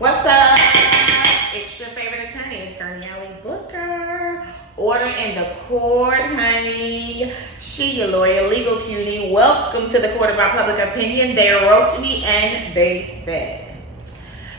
What's up? It's your favorite attorney, Attorney Ellie Booker. Order in the court, honey. She, your lawyer, legal cutie. Welcome to the court of our public opinion. They wrote to me and they said,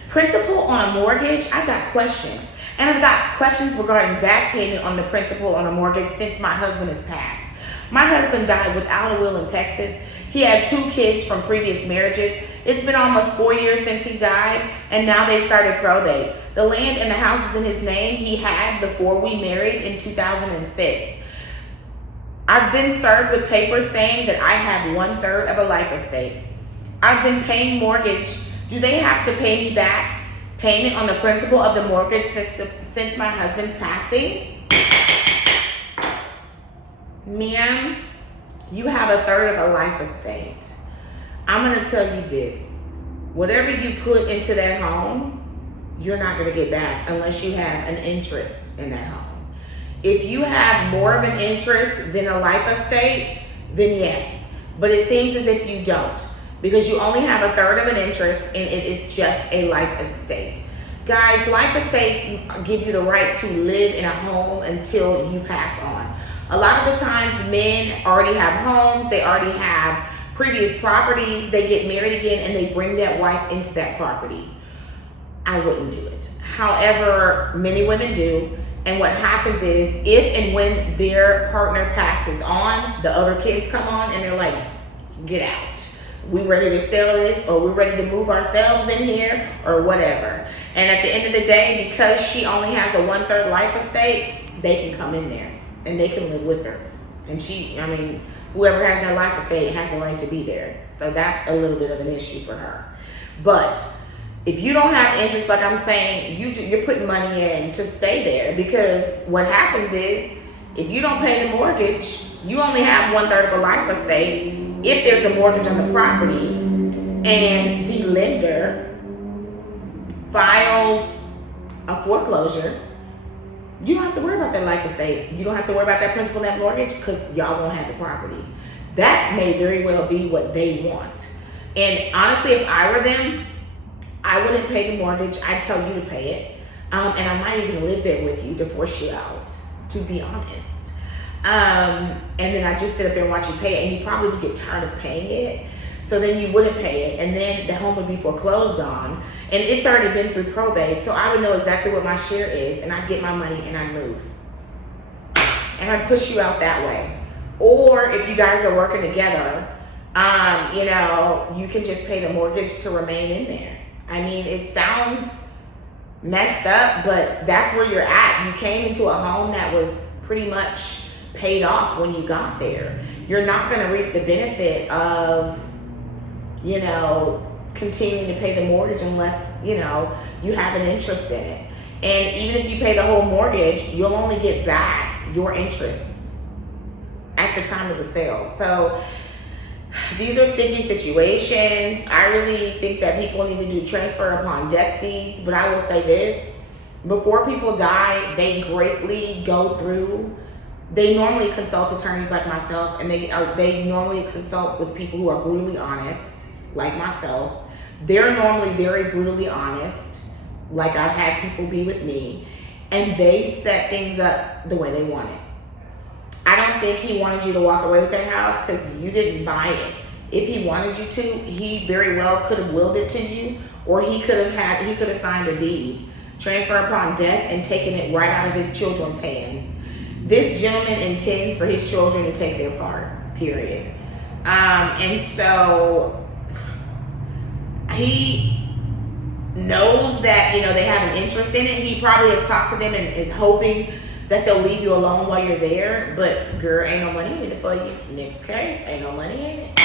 principal on a mortgage, I've got questions. And I've got questions regarding back payment on the principal on a mortgage since my husband has passed. My husband died without a will in Texas. He had 2 kids from previous marriages. It's been almost 4 years since he died, and now they started probate. The land and the house is in his name he had before we married in 2006. I've been served with papers saying that I have 1/3 of a life estate. I've been paying mortgage. Do they have to pay me back payment on the principal of the mortgage since my husband's passing? Ma'am, you have 1/3 of a life estate. I'm going to tell you this. Whatever you put into that home, you're not going to get back unless you have an interest in that home. If you have more of an interest than a life estate, then yes. But it seems as if you don't, because you only have 1/3 of an interest and it is just a life estate. Guys, life estates give you the right to live in a home until you pass on. A lot of the times men already have homes, they already have previous properties, they get married again and they bring that wife into that property. I wouldn't do it. However, many women do. And what happens is, if and when their partner passes on, the other kids come on and they're like, get out. We ready to sell this, or we're ready to move ourselves in here, or whatever. And at the end of the day, because she only has a 1/3 life estate, they can come in there and they can live with her. And whoever has that life estate has the right to be there. So that's a little bit of an issue for her. But if you don't have interest, like I'm saying, you're putting money in to stay there, because what happens is, if you don't pay the mortgage, you only have 1/3 of a life estate. If there's a mortgage on the property and the lender files a foreclosure, you don't have to worry about that life estate. You don't have to worry about that principal, that mortgage, because y'all won't have the property. That may very well be what they want. And honestly, if I were them, I wouldn't pay the mortgage. I'd tell you to pay it. And I might even live there with you to force you out, to be honest. And then I just sit up there and watch you pay it, and you probably would get tired of paying it. So then you wouldn't pay it, and then the home would be foreclosed on, and it's already been through probate. So I would know exactly what my share is, and I'd get my money and I'd move. And I'd push you out that way. Or if you guys are working together, you can just pay the mortgage to remain in there. I mean, it sounds messed up, but that's where you're at. You came into a home that was pretty much paid off when you got there. You're not going to reap the benefit of, continuing to pay the mortgage unless, you have an interest in it. And even if you pay the whole mortgage, you'll only get back your interest at the time of the sale. So these are sticky situations. I really think that people need to do transfer upon death deeds. But I will say this, before people die, they greatly go through. They normally consult attorneys like myself, and they normally consult with people who are brutally honest, like myself. They're normally very brutally honest, like I've had people be with me, and they set things up the way they want it. I don't think he wanted you to walk away with that house because you didn't buy it. If he wanted you to, he very well could have willed it to you, or he could have signed a deed, transfer upon death, and taken it right out of his children's hands. This gentleman intends for his children to take their part, period. And so he knows that, they have an interest in it. He probably has talked to them and is hoping that they'll leave you alone while you're there. But girl, ain't no money in it for you. Next case, ain't no money in it.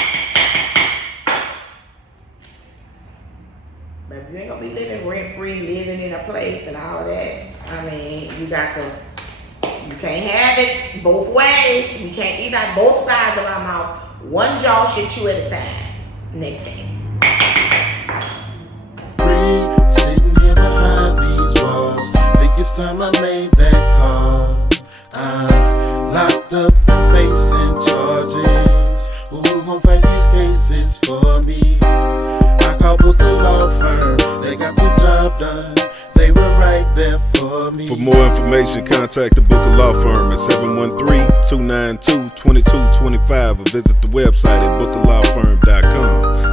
But if you ain't gonna be living rent-free, living in a place and all of that, you can't have it both ways. You can't eat out both sides of our mouth. One jaw should chew at a time. Next case. Sitting here behind these walls. Think it's time I made that call. I'm locked up and facing charges. Who gon' fight these cases for me? I call Booker Law Firm. They got the job job done. They were right there for me. For more information, contact the Booker Law Firm at 713-292-2225 or visit the website at bookerlawfirm.com.